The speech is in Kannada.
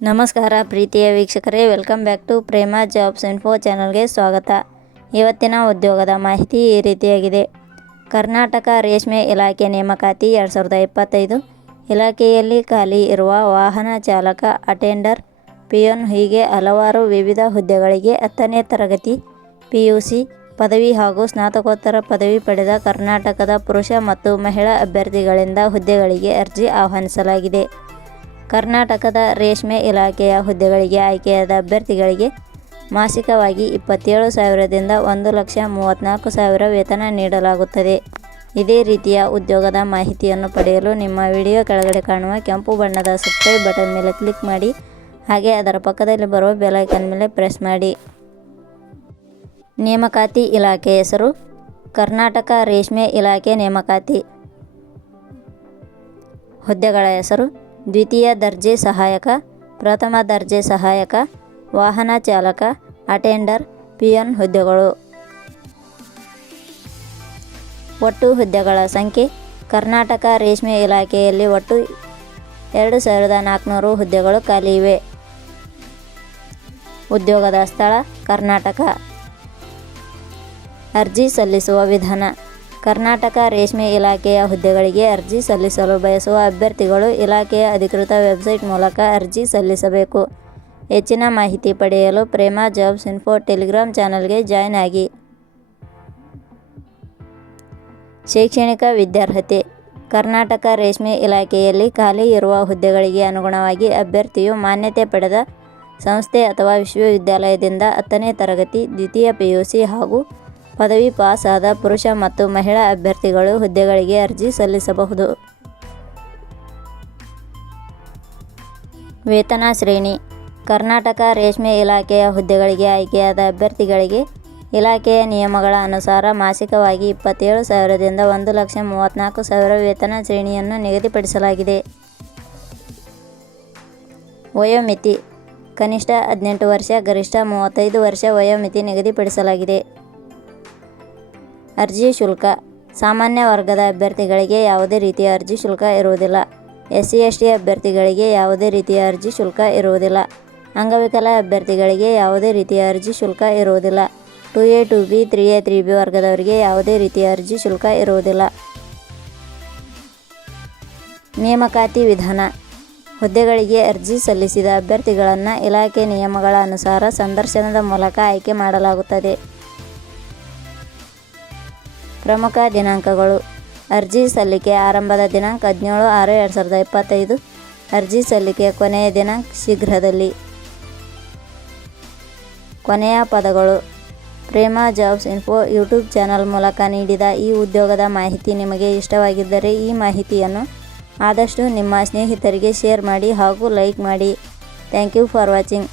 ನಮಸ್ಕಾರ ಪ್ರೀತಿಯ ವೀಕ್ಷಕರೇ, welcome back to Prema jobs info ಚಾನಲ್ಗೆ ಸ್ವಾಗತ. ಇವತ್ತಿನ ಉದ್ಯೋಗದ ಮಾಹಿತಿ ಈ ರೀತಿಯಾಗಿದೆ. ಕರ್ನಾಟಕ ರೇಷ್ಮೆ ಇಲಾಖೆ ನೇಮಕಾತಿ 2025. ಇಲಾಖೆಯಲ್ಲಿ ಖಾಲಿ ಇರುವ ವಾಹನ ಚಾಲಕ, ಅಟೆಂಡರ್, ಪಿಯೋನ್ ಹೀಗೆ ಹಲವಾರು ವಿವಿಧ ಹುದ್ದೆಗಳಿಗೆ 10ನೇ ತರಗತಿ, PUC, ಪದವಿ ಹಾಗೂ ಸ್ನಾತಕೋತ್ತರ ಪದವಿ ಪಡೆದ ಕರ್ನಾಟಕದ ಪುರುಷ ಮತ್ತು ಮಹಿಳಾ ಅಭ್ಯರ್ಥಿಗಳಿಂದ ಹುದ್ದೆಗಳಿಗೆ ಅರ್ಜಿ ಆಹ್ವಾನಿಸಲಾಗಿದೆ. ಕರ್ನಾಟಕದ ರೇಷ್ಮೆ ಇಲಾಖೆಯ ಹುದ್ದೆಗಳಿಗೆ ಆಯ್ಕೆಯಾದ ಅಭ್ಯರ್ಥಿಗಳಿಗೆ ಮಾಸಿಕವಾಗಿ 27,000ದಿಂದ 1,34,000 ವೇತನ ನೀಡಲಾಗುತ್ತದೆ. ಇದೇ ರೀತಿಯ ಉದ್ಯೋಗದ ಮಾಹಿತಿಯನ್ನು ಪಡೆಯಲು ನಿಮ್ಮ ವಿಡಿಯೋ ಕೆಳಗಡೆ ಕಾಣುವ ಕೆಂಪು ಬಣ್ಣದ ಸಬ್ಸ್ಕ್ರೈಬ್ ಬಟನ್ ಮೇಲೆ ಕ್ಲಿಕ್ ಮಾಡಿ, ಹಾಗೆ ಅದರ ಪಕ್ಕದಲ್ಲಿ ಬರುವ ಬೆಲ್ ಐಕಾನ್ ಮೇಲೆ ಪ್ರೆಸ್ ಮಾಡಿ. ನೇಮಕಾತಿ ಇಲಾಖೆ ಹೆಸರು ಕರ್ನಾಟಕ ರೇಷ್ಮೆ ಇಲಾಖೆ ನೇಮಕಾತಿ. ಹುದ್ದೆಗಳ ಹೆಸರು ದ್ವಿತೀಯ ದರ್ಜೆ ಸಹಾಯಕ, ಪ್ರಥಮ ದರ್ಜೆ ಸಹಾಯಕ, ವಾಹನ ಚಾಲಕ, ಅಟೆಂಡರ್, ಪಿಯೋನ್ ಹುದ್ದೆಗಳು. ಒಟ್ಟು ಹುದ್ದೆಗಳ ಸಂಖ್ಯೆ ಕರ್ನಾಟಕ ರೇಷ್ಮೆ ಇಲಾಖೆಯಲ್ಲಿ ಒಟ್ಟು 2,400 ಹುದ್ದೆಗಳು ಖಾಲಿ ಇವೆ. ಉದ್ಯೋಗದ ಸ್ಥಳ ಕರ್ನಾಟಕ. ಅರ್ಜಿ ಸಲ್ಲಿಸುವ ವಿಧಾನ. ಕರ್ನಾಟಕ ರೇಷ್ಮೆ ಇಲಾಖೆಯ ಹುದ್ದೆಗಳಿಗೆ ಅರ್ಜಿ ಸಲ್ಲಿಸಲು ಬಯಸುವ ಅಭ್ಯರ್ಥಿಗಳು ಇಲಾಖೆಯ ಅಧಿಕೃತ ವೆಬ್ಸೈಟ್ ಮೂಲಕ ಅರ್ಜಿ ಸಲ್ಲಿಸಬೇಕು. ಹೆಚ್ಚಿನ ಮಾಹಿತಿ ಪಡೆಯಲು ಪ್ರೇಮ ಜಾಬ್ಸ್ ಇನ್ಫೋ ಟೆಲಿಗ್ರಾಮ್ ಚಾನಲ್ಗೆ ಜಾಯ್ನ್ ಆಗಿ. ಶೈಕ್ಷಣಿಕ ವಿದ್ಯಾರ್ಹತೆ. ಕರ್ನಾಟಕ ರೇಷ್ಮೆ ಇಲಾಖೆಯಲ್ಲಿ ಖಾಲಿ ಇರುವ ಹುದ್ದೆಗಳಿಗೆ ಅನುಗುಣವಾಗಿ ಅಭ್ಯರ್ಥಿಯು ಮಾನ್ಯತೆ ಪಡೆದ ಸಂಸ್ಥೆ ಅಥವಾ ವಿಶ್ವವಿದ್ಯಾಲಯದಿಂದ 10ನೇ ತರಗತಿ, ದ್ವಿತೀಯ PUC ಹಾಗೂ ಪದವಿ ಪಾಸ್ ಆದ ಪುರುಷ ಮತ್ತು ಮಹಿಳಾ ಅಭ್ಯರ್ಥಿಗಳು ಹುದ್ದೆಗಳಿಗೆ ಅರ್ಜಿ ಸಲ್ಲಿಸಬಹುದು. ವೇತನ ಶ್ರೇಣಿ. ಕರ್ನಾಟಕ ರೇಷ್ಮೆ ಇಲಾಖೆಯ ಹುದ್ದೆಗಳಿಗೆ ಆಯ್ಕೆಯಾದ ಅಭ್ಯರ್ಥಿಗಳಿಗೆ ಇಲಾಖೆಯ ನಿಯಮಗಳ ಅನುಸಾರ ಮಾಸಿಕವಾಗಿ 27,000ದಿಂದ 1,34,000 ವೇತನ ಶ್ರೇಣಿಯನ್ನು ನಿಗದಿಪಡಿಸಲಾಗಿದೆ. ವಯೋಮಿತಿ. ಕನಿಷ್ಠ 18 ವರ್ಷ, ಗರಿಷ್ಠ 35 ವರ್ಷ ವಯೋಮಿತಿ ನಿಗದಿಪಡಿಸಲಾಗಿದೆ. ಅರ್ಜಿ ಶುಲ್ಕ. ಸಾಮಾನ್ಯ ವರ್ಗದ ಅಭ್ಯರ್ಥಿಗಳಿಗೆ ಯಾವುದೇ ರೀತಿಯ ಅರ್ಜಿ ಶುಲ್ಕ ಇರುವುದಿಲ್ಲ. SC/ST ಅಭ್ಯರ್ಥಿಗಳಿಗೆ ಯಾವುದೇ ರೀತಿಯ ಅರ್ಜಿ ಶುಲ್ಕ ಇರುವುದಿಲ್ಲ. ಅಂಗವಿಕಲ ಅಭ್ಯರ್ಥಿಗಳಿಗೆ ಯಾವುದೇ ರೀತಿಯ ಅರ್ಜಿ ಶುಲ್ಕ ಇರುವುದಿಲ್ಲ. 2A, 2B, 3A, 3B ವರ್ಗದವರಿಗೆ ಯಾವುದೇ ರೀತಿಯ ಅರ್ಜಿ ಶುಲ್ಕ ಇರುವುದಿಲ್ಲ. ನೇಮಕಾತಿ ವಿಧಾನ. ಹುದ್ದೆಗಳಿಗೆ ಅರ್ಜಿ ಸಲ್ಲಿಸಿದ ಅಭ್ಯರ್ಥಿಗಳನ್ನು ಇಲಾಖೆ ನಿಯಮಗಳ ಅನುಸಾರ ಸಂದರ್ಶನದ ಮೂಲಕ ಆಯ್ಕೆ ಮಾಡಲಾಗುತ್ತದೆ. ಪ್ರಮುಖ ದಿನಾಂಕಗಳು. ಅರ್ಜಿ ಸಲ್ಲಿಕೆ ಆರಂಭದ ದಿನಾಂಕ 17/6/2025. ಅರ್ಜಿ ಸಲ್ಲಿಕೆ ಕೊನೆಯ ದಿನಾಂಕ ಶೀಘ್ರದಲ್ಲಿ. ಕೊನೆಯ ಪದಗಳು. ಪ್ರೇಮ ಜಾಬ್ಸ್ ಇನ್ಫೋ ಯೂಟ್ಯೂಬ್ ಚಾನಲ್ ಮೂಲಕ ನೀಡಿದ ಈ ಉದ್ಯೋಗದ ಮಾಹಿತಿ ನಿಮಗೆ ಇಷ್ಟವಾಗಿದ್ದರೆ ಈ ಮಾಹಿತಿಯನ್ನು ಆದಷ್ಟು ನಿಮ್ಮ ಸ್ನೇಹಿತರಿಗೆ ಶೇರ್ ಮಾಡಿ ಹಾಗೂ ಲೈಕ್ ಮಾಡಿ. Thank you for watching.